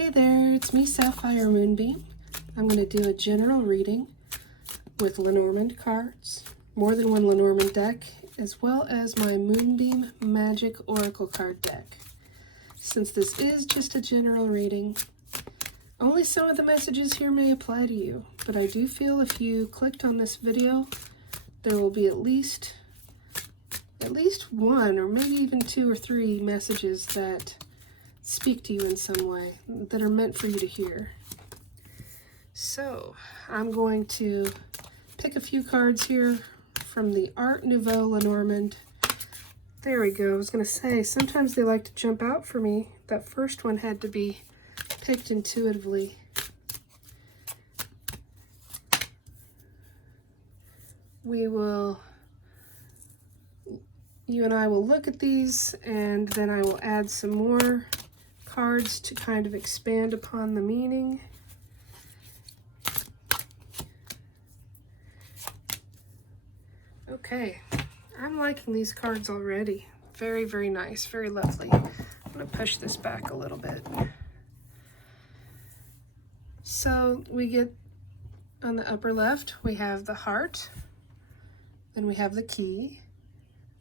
Hey there, it's me, Sapphire Moonbeam. I'm going to do a general reading with Lenormand cards, more than one Lenormand deck, as well as my Moonbeam Magick Oracle card deck. Since this is just a general reading, only some of the messages here may apply to you, but I do feel if you clicked on this video, there will be at least one or maybe even two or three messages that speak to you in some way, that are meant for you to hear. So I'm going to pick a few cards here from the Art Nouveau Lenormand. There we go. I was going to say, sometimes they like to jump out for me. That first one had to be picked intuitively. You and I will look at these, and then I will add some more cards to kind of expand upon the meaning. Okay, I'm liking these cards already. Very, very nice, very lovely. I'm going to push this back a little bit. So we get on the upper left, we have the heart, then we have the key,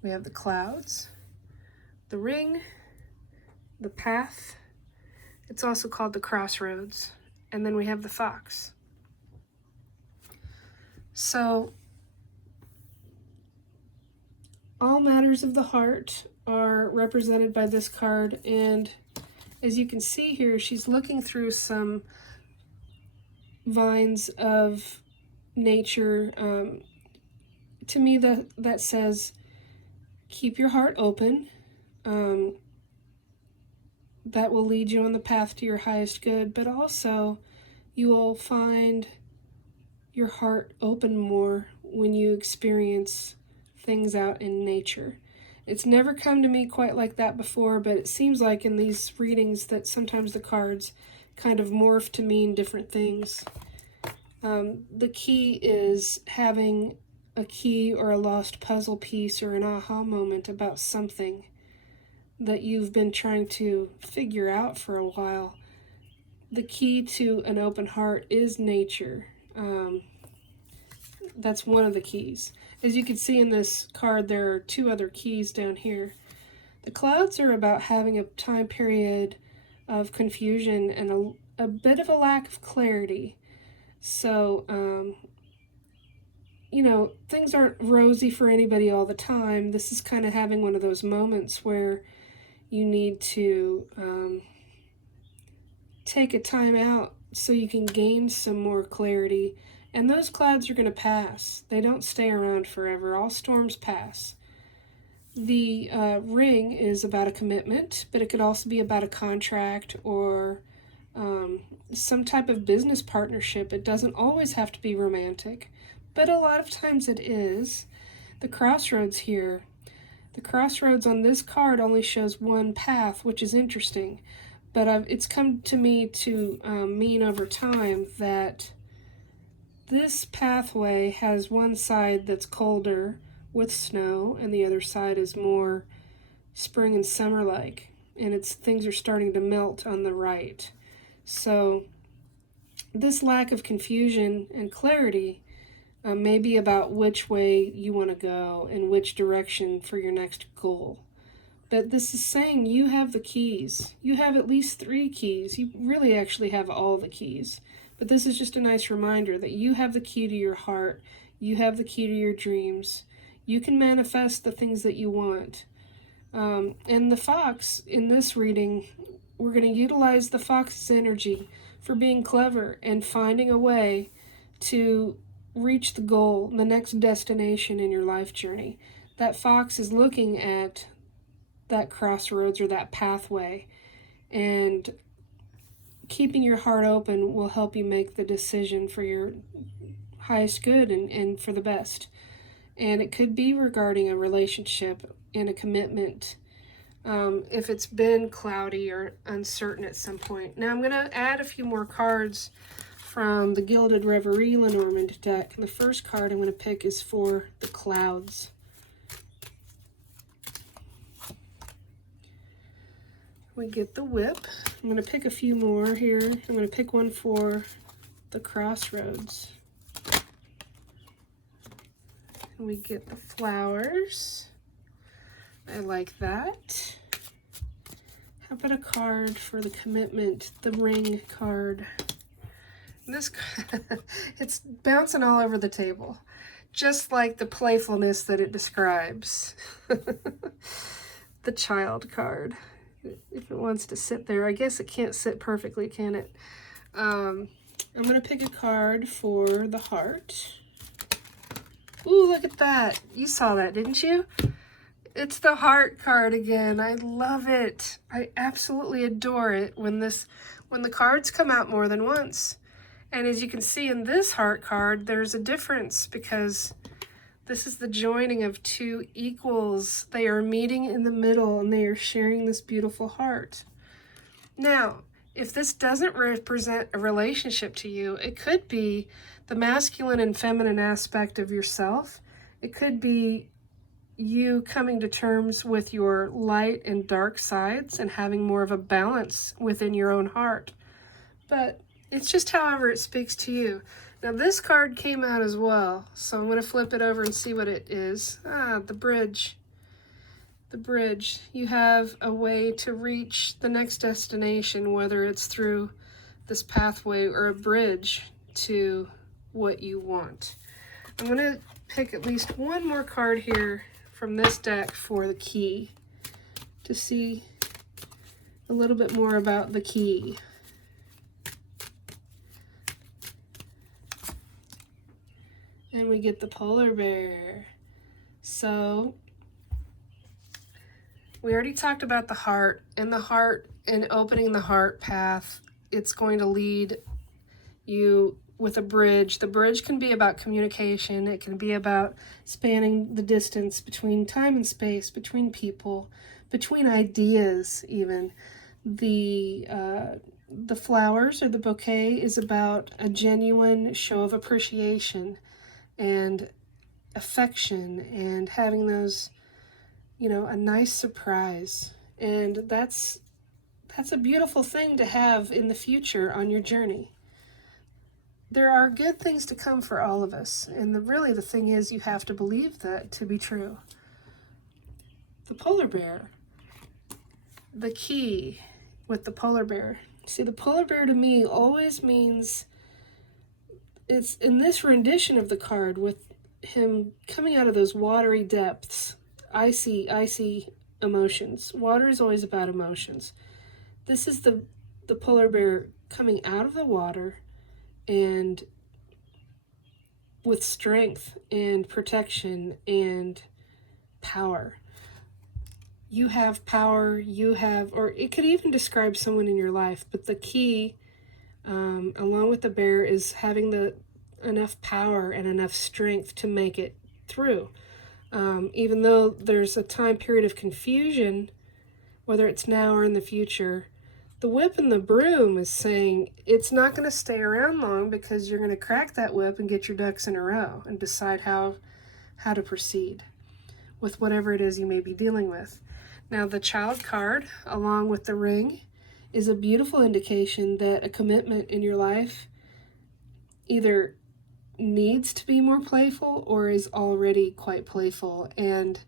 we have the clouds, the ring, the path, it's also called the crossroads, and then we have the fox. So all matters of the heart are represented by this card, and as you can see here, she's looking through some vines of nature. To me, that says keep your heart open. That will lead you on the path to your highest good, but also you will find your heart open more when you experience things out in nature. It's never come to me quite like that before, but it seems like in these readings that sometimes the cards kind of morph to mean different things. The key is having a key or a lost puzzle piece or an aha moment about something that you've been trying to figure out for a while. The key to an open heart is nature. That's one of the keys. As you can see in this card, there are two other keys down here. The clouds are about having a time period of confusion and a bit of a lack of clarity. So, you know, things aren't rosy for anybody all the time. This is kind of having one of those moments where you need to take a time out so you can gain some more clarity. And those clouds are going to pass. They don't stay around forever. All storms pass. The ring is about a commitment, but it could also be about a contract or some type of business partnership. It doesn't always have to be romantic, but a lot of times it is. The crossroads here, the crossroads on this card only shows one path, which is interesting, but it's come to me to mean over time that this pathway has one side that's colder with snow, and the other side is more spring and summer-like, and things are starting to melt on the right. So this lack of confusion and clarity may be about which way you want to go and which direction for your next goal. But this is saying you have the keys. You have at least 3 keys. You really actually have all the keys. But this is just a nice reminder that you have the key to your heart. You have the key to your dreams. You can manifest the things that you want. And the fox, in this reading, we're going to utilize the fox's energy for being clever and finding a way to reach the goal, the next destination in your life journey. That fox is looking at that crossroads or that pathway, and keeping your heart open will help you make the decision for your highest good and for the best. And it could be regarding a relationship and a commitment, if it's been cloudy or uncertain at some point. Now I'm going to add a few more cards from the Gilded Reverie Lenormand deck. And the first card I'm going to pick is for the clouds. We get the whip. I'm going to pick a few more here. I'm going to pick one for the crossroads. And we get the flowers. I like that. How about a card for the commitment, the ring card? This, it's bouncing all over the table, just like the playfulness that it describes. The child card. If it wants to sit there, I guess it can't sit perfectly, can it? I'm going to pick a card for the heart. Ooh, look at that. You saw that, didn't you? It's the heart card again. I love it. I absolutely adore it when the cards come out more than once. And as you can see in this heart card, there's a difference because this is the joining of two equals. They are meeting in the middle and they are sharing this beautiful heart. Now, if this doesn't represent a relationship to you, it could be the masculine and feminine aspect of yourself. It could be you coming to terms with your light and dark sides and having more of a balance within your own heart. But it's just however it speaks to you. Now this card came out as well, so I'm going to flip it over and see what it is. Ah, the bridge. The bridge. You have a way to reach the next destination, whether it's through this pathway or a bridge to what you want. I'm going to pick at least one more card here from this deck for the key to see a little bit more about the key. And we get the polar bear. So we already talked about the heart, and opening the heart path, it's going to lead you with a bridge. The bridge can be about communication. It can be about spanning the distance between time and space, between people, between ideas even. The flowers or the bouquet is about a genuine show of appreciation and affection and having those, a nice surprise. And that's a beautiful thing to have in the future on your journey. There are good things to come for all of us, and really the thing is you have to believe that to be true. The polar bear, the key with the polar bear. See, the polar bear to me always means, it's in this rendition of the card with him coming out of those watery depths, icy emotions. Water is always about emotions. This is the polar bear coming out of the water and with strength and protection and power. You have power, or it could even describe someone in your life, but the key, along with the bear, is having enough power and enough strength to make it through. Even though there's a time period of confusion, whether it's now or in the future, the whip and the broom is saying it's not going to stay around long because you're going to crack that whip and get your ducks in a row and decide how to proceed with whatever it is you may be dealing with. Now, the child card, along with the ring, is a beautiful indication that a commitment in your life either needs to be more playful or is already quite playful, and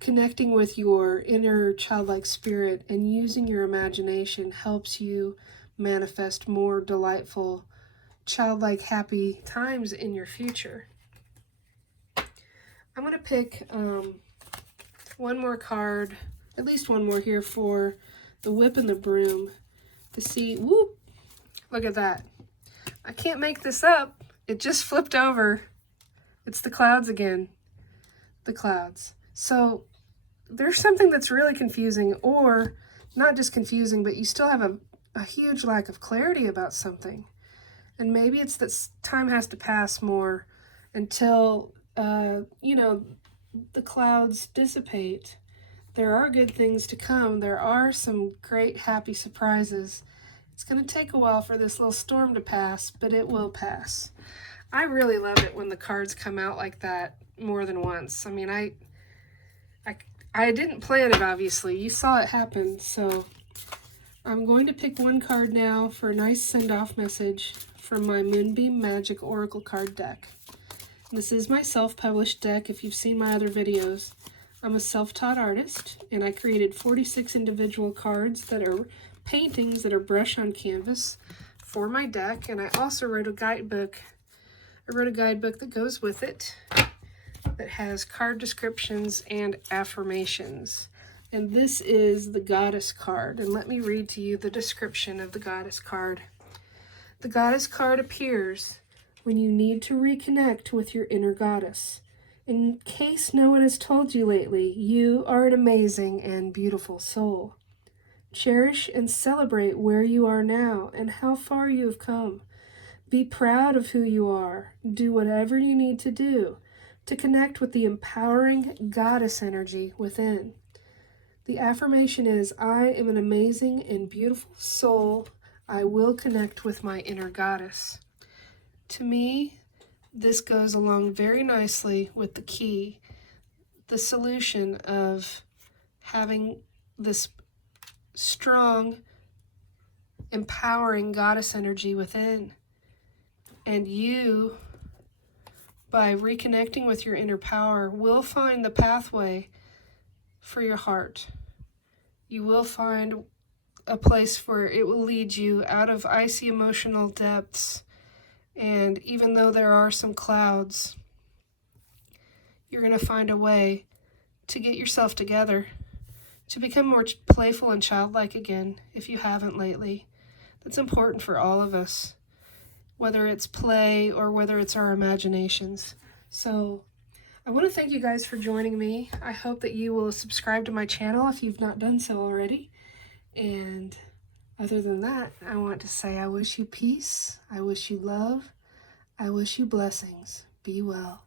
connecting with your inner childlike spirit and using your imagination helps you manifest more delightful, childlike, happy times in your future. I'm going to pick one more card, at least one more here for the whip and the broom to see, whoop, look at that. I can't make this up. It just flipped over. It's the clouds again. The clouds. So there's something that's really confusing, or not just confusing, but you still have a huge lack of clarity about something. And maybe it's that time has to pass more until, the clouds dissipate. There are good things to come. There are some great, happy surprises. It's going to take a while for this little storm to pass, but it will pass. I really love it when the cards come out like that more than once. I mean, I didn't plan it, obviously. You saw it happen, so I'm going to pick one card now for a nice send-off message from my Moonbeam Magick Oracle card deck. This is my self-published deck if you've seen my other videos. I'm a self-taught artist, and I created 46 individual cards that are paintings that are brushed on canvas for my deck, and I also wrote a guidebook. I wrote a guidebook that goes with it that has card descriptions and affirmations. And this is the Goddess card, and let me read to you the description of the Goddess card. The Goddess card appears when you need to reconnect with your inner goddess. In case no one has told you lately, you are an amazing and beautiful soul. Cherish and celebrate where you are now and how far you have come. Be proud of who you are. Do whatever you need to do to connect with the empowering goddess energy within. The affirmation is, I am an amazing and beautiful soul. I will connect with my inner goddess. To me, this goes along very nicely with the key, the solution of having this strong, empowering goddess energy within. And you, by reconnecting with your inner power, will find the pathway for your heart. You will find a place where it will lead you out of icy emotional depths. And even though there are some clouds, you're going to find a way to get yourself together, to become more playful and childlike again, if you haven't lately. That's important for all of us, whether it's play or whether it's our imaginations. So I want to thank you guys for joining me. I hope that you will subscribe to my channel if you've not done so already. And other than that, I want to say I wish you peace, I wish you love, I wish you blessings. Be well.